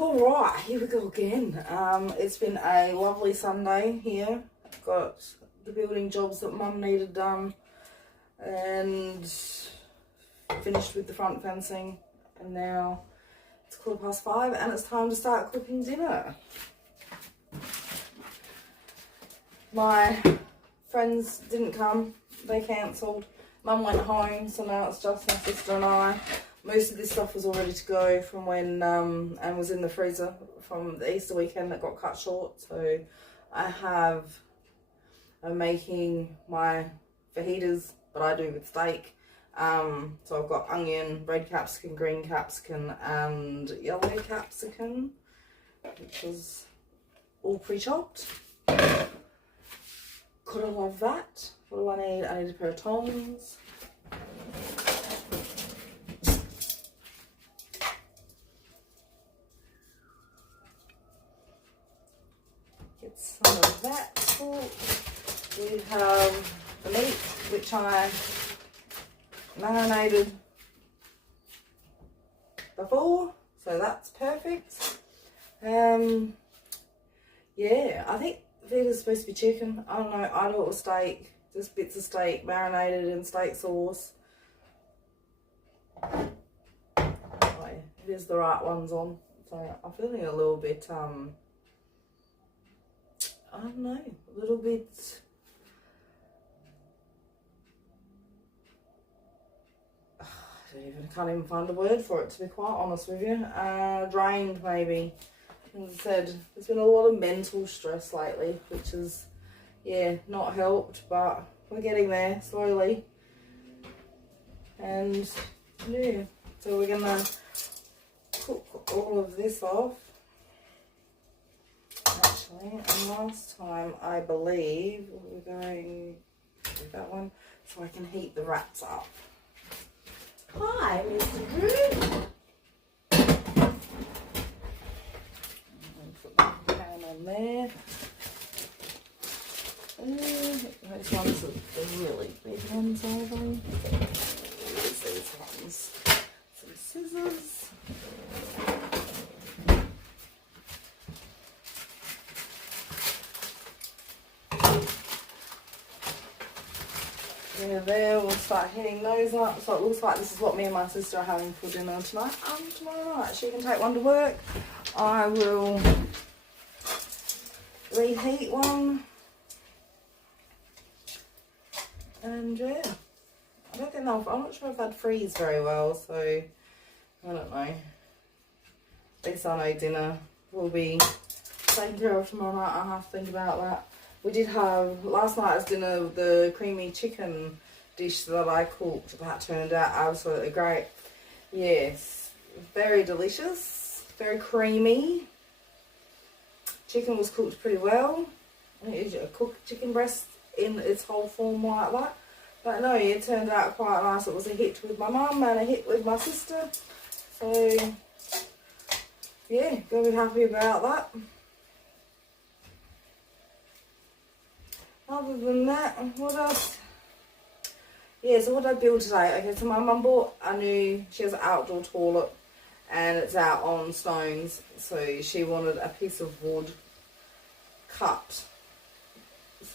Alright, here we go again. It's been a lovely Sunday here. Got the building jobs that Mum needed done and finished with the front fencing, and now it's 5:15 and it's time to start cooking dinner. My friends didn't come, they cancelled. Mum went home, so now it's just my sister and I. Most of this stuff was all ready to go from when, and was in the freezer from the Easter weekend that got cut short. So I'm making my fajitas, but I do with steak. So I've got onion, red capsicum, green capsicum and yellow capsicum, which is all pre-chopped. Gotta love that. What do I need? I need a pair of tongs. Get some of that cooked. We have the meat, which I marinated before, so that's perfect. Yeah, I think fajita's supposed to be chicken. I don't know, I do it with steak, just bits of steak marinated in steak sauce. Oh yeah, it is the right ones on. So I'm feeling a little bit, I don't know, a little bit, I can't even find a word for it, to be quite honest with you. Drained maybe. As I said, there's been a lot of mental stress lately, which is, yeah, not helped, but we're getting there slowly. And yeah, so we're gonna cook all of this off. Actually, and last time I believe we were going with that one, so I can heat the wraps up. Hi, Mr. Drew. Put that pan on there. Those ones are the really big ones, are they? Here's these ones. Some scissors. There, we'll start heating those up. So it looks like this is what me and my sister are having for dinner tonight and tomorrow night. She can take one to work. I will reheat one. And yeah, I don't think I'm not sure if I'd freeze very well, so I don't know. At least I know dinner will be taken care of tomorrow night. I'll have to think about that. We did have last night's dinner, the creamy chicken dish that I cooked. That turned out absolutely great. Yes, very delicious, very creamy. Chicken was cooked pretty well. I cooked chicken breast in its whole form like that. But no, it turned out quite nice. It was a hit with my mum and a hit with my sister. So yeah, gonna be happy about that. Other than that, what else? Yeah, so what did I build today? Okay, so my mum bought she has an outdoor toilet and it's out on stones. So she wanted a piece of wood cut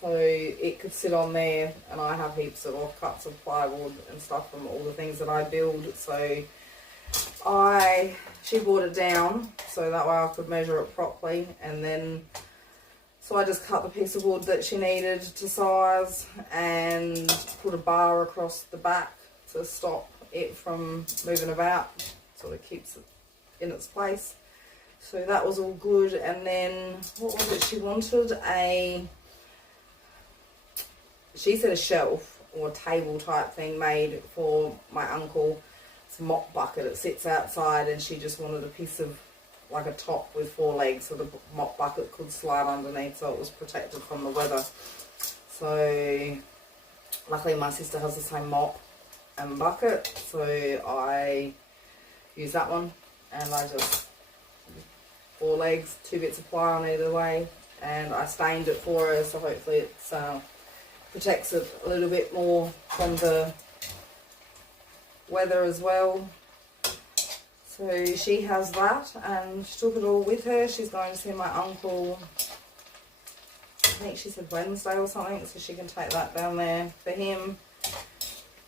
so it could sit on there, and I have heaps of offcuts of plywood and stuff from all the things that I build. So she brought it down so that way I could measure it properly, and then so I just cut the piece of wood that she needed to size and put a bar across the back to stop it from moving about, so it keeps it in its place. So that was all good. And then what was it she wanted? She said a shelf or a table type thing made for my uncle. It's a mop bucket. It sits outside, and she just wanted a piece of like a top with 4 legs so the mop bucket could slide underneath so it was protected from the weather. So luckily my sister has the same mop and bucket, so I use that one, and I just 4 legs, 2 bits of ply on either way, and I stained it for her, so hopefully it protects it a little bit more from the weather as well. So she has that, and she took it all with her. She's going to see my uncle, I think she said Wednesday or something, so she can take that down there for him.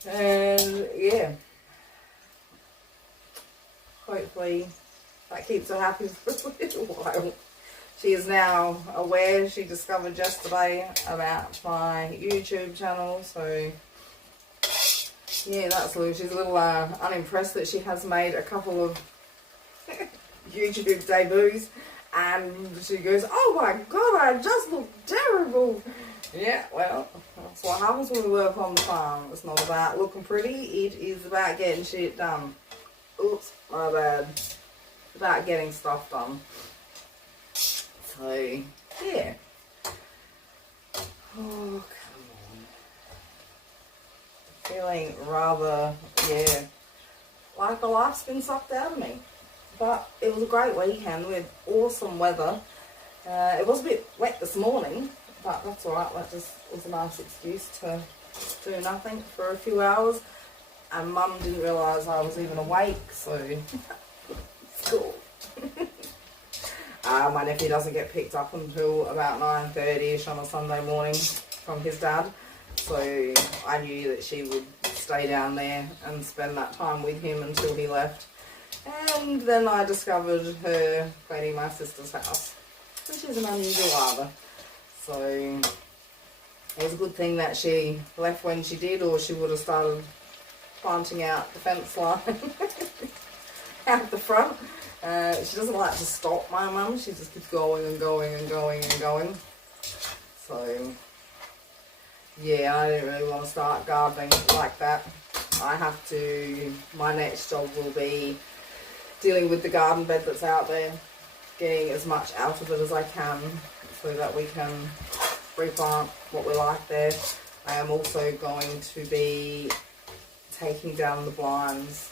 And yeah, hopefully that keeps her happy for a little while. She is now aware, she discovered yesterday about my YouTube channel, so yeah, that's Lou. She's a little unimpressed that she has made a couple of YouTube debuts, and she goes, "Oh my god, I just look terrible." Yeah, well, that's what happens when we work on the farm. It's not about looking pretty, it is about getting shit done. Oops, my bad. It's about getting stuff done. So, yeah. Oh, come on. Feeling rather, yeah, like a life's been sucked out of me. But it was a great weekend. We had awesome weather. It was a bit wet this morning, but that's alright. That just was a nice excuse to do nothing for a few hours. And Mum didn't realise I was even awake, so it's cool. My nephew doesn't get picked up until about 9:30ish on a Sunday morning from his dad. So I knew that she would stay down there and spend that time with him until he left. And then I discovered her cleaning my sister's house, which isn't unusual either. So it was a good thing that she left when she did, or she would have started planting out the fence line out the front. She doesn't like to stop, my mum. She just keeps going and going and going and going. So yeah, I didn't really want to start gardening like that. I have to, my next job will be dealing with the garden bed that's out there, getting as much out of it as I can so that we can replant what we like there. I am also going to be taking down the blinds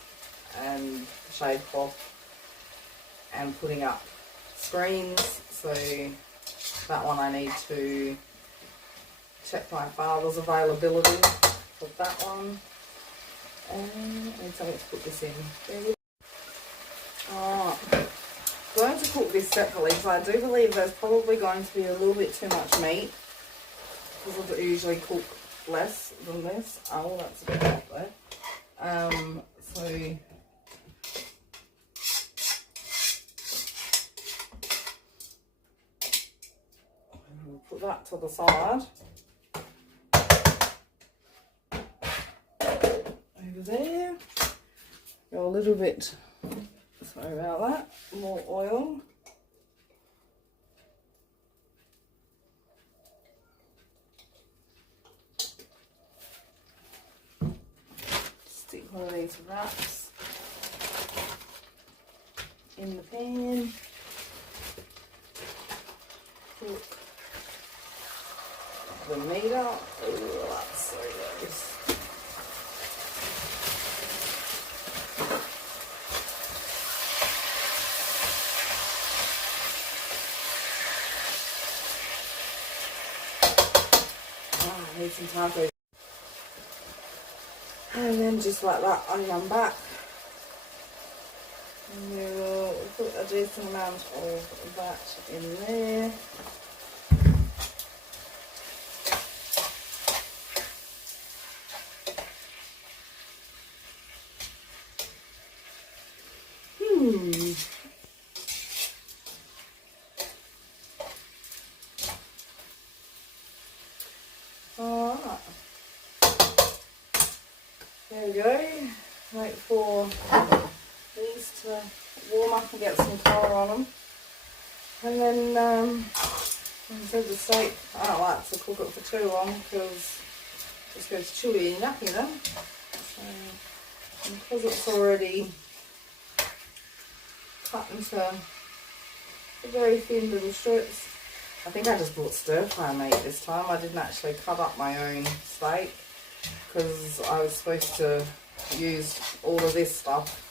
and shade cloth and putting up screens, so that one I need to check my father's availability for that one. And I need something to put this in. I'm going to cook this separately because I do believe there's probably going to be a little bit too much meat, because I usually cook less than this. Oh, that's a bit hot there. So I'll put that to the side. Over there. Go a little bit, sorry about that, more oil. Stick one of these wraps in the pan. Cook the meat up. Oh, that's so nice. I need some tacos. And then just like that, I run back. And we'll put a decent amount of that in there. Alright. There we go. Wait for these to warm up and get some colour on them. And then, like I said, the steak, I don't like to cook it for too long because it just goes chewy and yucky then. So, and because it's already cut into very thin little strips, I think I just bought stir-fry meat this time. I didn't actually cut up my own steak because I was supposed to use all of this stuff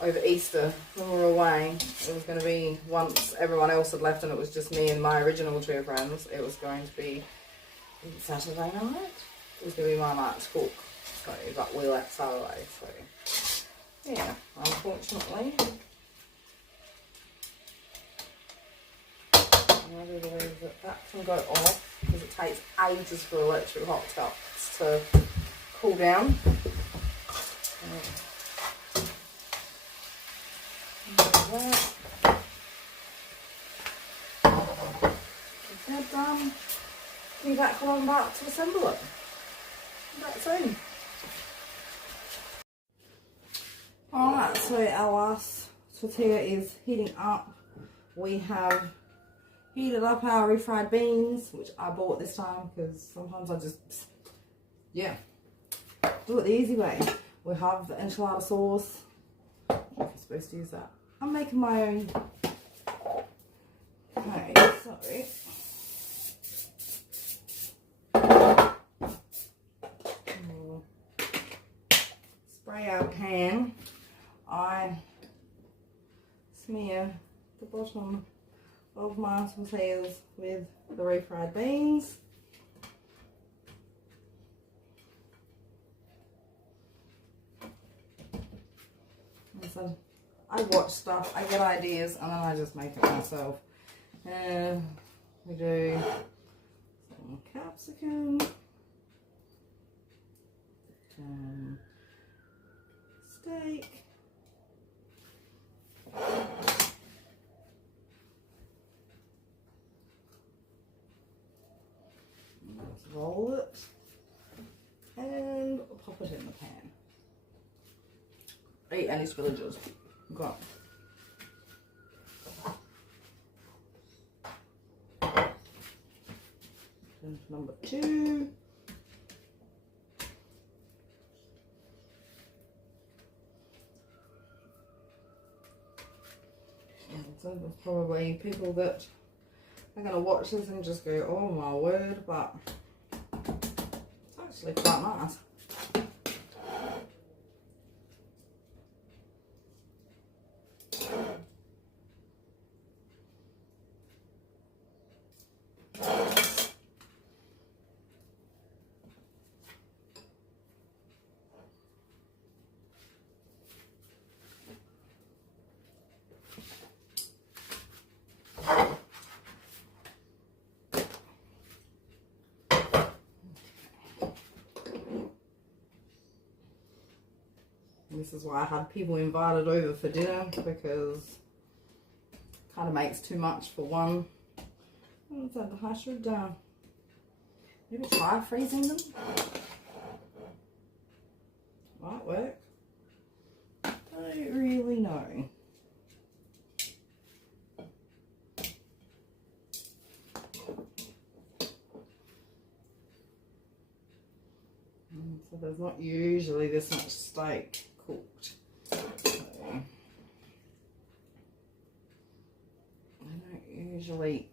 over Easter when we were away. It was going to be, once everyone else had left and it was just me and my original two friends, it was going to be Saturday night. It was going to be my night to cook. So, but we left Saturday, so yeah, unfortunately, I do believe that that can go off because it takes ages for electric hot tops to cool down. That done. Be back when I'm about to assemble it. Back soon. Alright, so our last tortilla is heating up. We have heated up our refried beans, which I bought this time because sometimes I just, yeah, do it the easy way. We have the enchilada sauce. I don't know if you're supposed to use that. I'm making my own. Okay, so we'll spray our pan. I smear the bottom of my tortillas with the refried beans. So I watch stuff, I get ideas, and then I just make it myself. And we do some capsicum, some steak, let's roll it and pop it in the pan. Eat any spillages. Go. Number 2. So there's probably people that are going to watch this and just go, oh my word, but it's actually quite nice. This is why I had people invited over for dinner, because it kind of makes too much for one. Let's add the hash root down. Maybe try freezing them. Might work. Don't really know. So there's not usually this much steak cooked. So I don't usually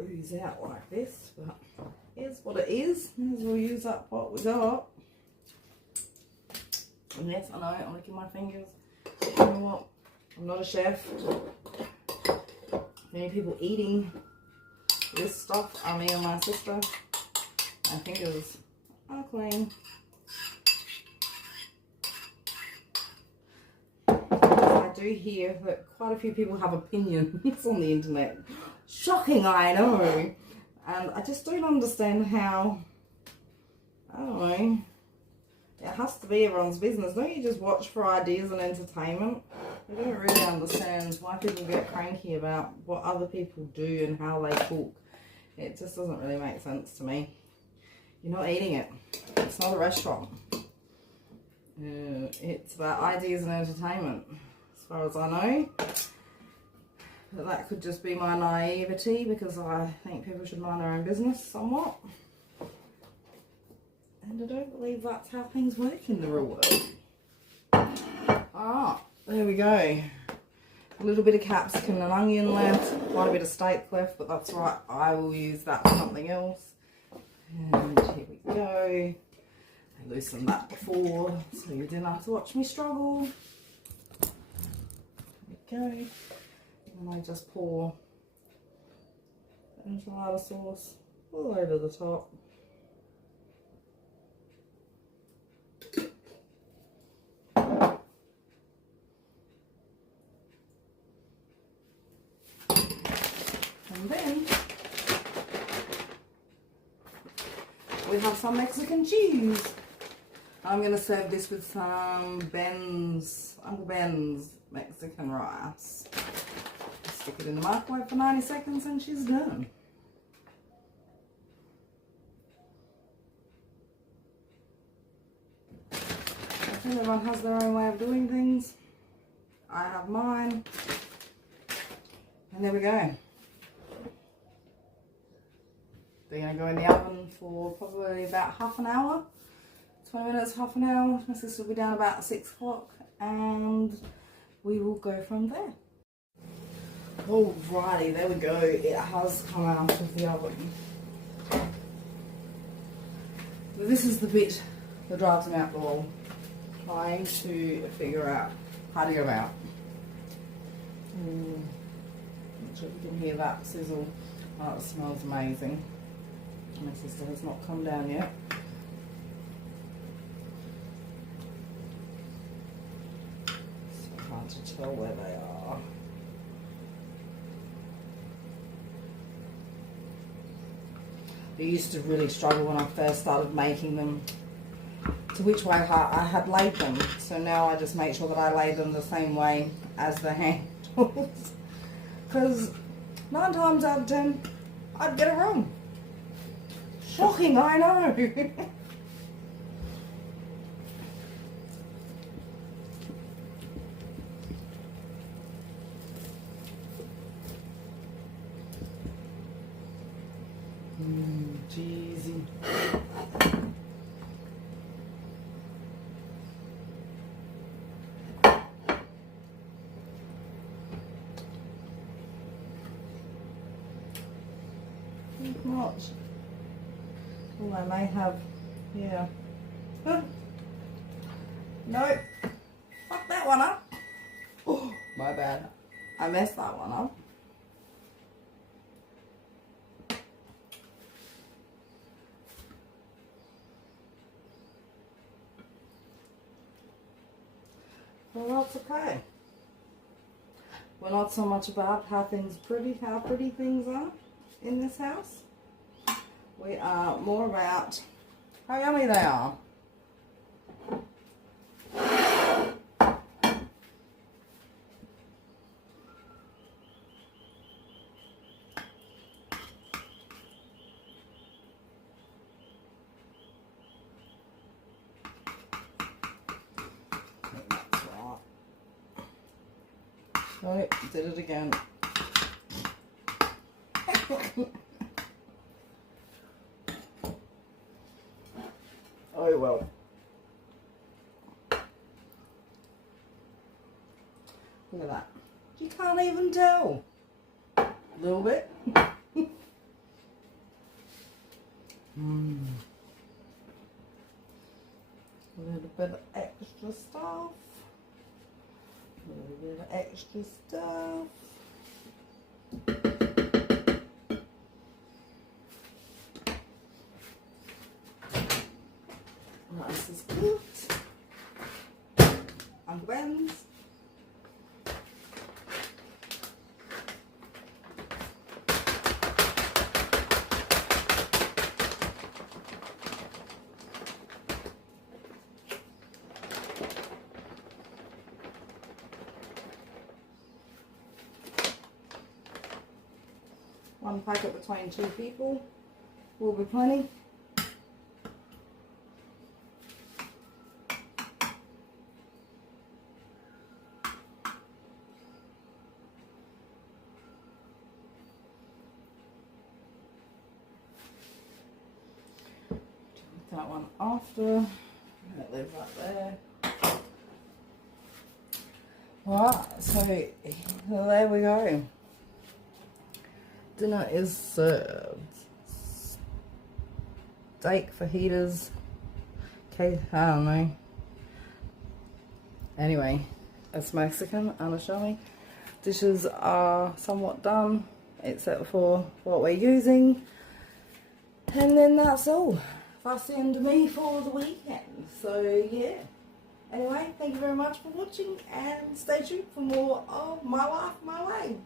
ooze out like this, but here's what it is. We'll use up what we got. And yes, I know, I'm licking my fingers. You know what? I'm not a chef. Many people eating this stuff are me and my sister. My fingers are clean. I do hear that quite a few people have opinions on the internet. Shocking, I know. And I just don't understand how, I don't know, it has to be everyone's business. Don't you just watch for ideas and entertainment? I don't really understand why people get cranky about what other people do and how they cook. It just doesn't really make sense to me. You're not eating it. It's not a restaurant. It's about ideas and entertainment, as far as I know. But that could just be my naivety, because I think people should mind their own business somewhat. And I don't believe that's how things work in the real world. Ah, there we go. A little bit of capsicum and onion left. Quite a bit of steak left, but that's right. I will use that for something else. And here we go. I loosened that before, so you didn't have to watch me struggle. There we go. And I just pour enchilada sauce all over the top. And then we have some Mexican cheese. I'm going to serve this with some Uncle Ben's Mexican rice. Stick it in the microwave for 90 seconds and she's done. I think everyone has their own way of doing things. I have mine. And there we go. They're going to go in the oven for probably about half an hour. 20 minutes, half an hour. My sister will be down about 6 o'clock and we will go from there. Alrighty, there we go. It has come out of the oven. This is the bit that drives me out the wall. Trying to figure out how to go out. Not sure if you can hear that sizzle. Oh, it smells amazing. My sister has not come down yet. So hard to tell where they are. I used to really struggle when I first started making them to which way I had laid them. So now I just make sure that I lay them the same way as the handles. Because 9 times out of 10, I'd get it wrong. Shocking, I know. Cheesy. Not. Oh, I may have, yeah. Nope. Fuck that one up. Oh, my bad. I messed that one up. Well, that's okay. We're not so much about how pretty things are in this house. We are more about how yummy they are. Oh, did it again. Oh well. Look at that. You can't even tell. A little bit. A little bit of extra stuff. A little bit of extra stuff. Rice is cooked. And Ben's. One packet between 2 people will be plenty. That one after. Leave that there. Alright, so there we go. Dinner is served. Steak, fajitas. Okay, I don't know. Anyway, it's Mexican, unashamedly. Dishes are somewhat done, except for what we're using. And then that's all. That's the end of me for the weekend. So, yeah. Anyway, thank you very much for watching and stay tuned for more of my life, my way.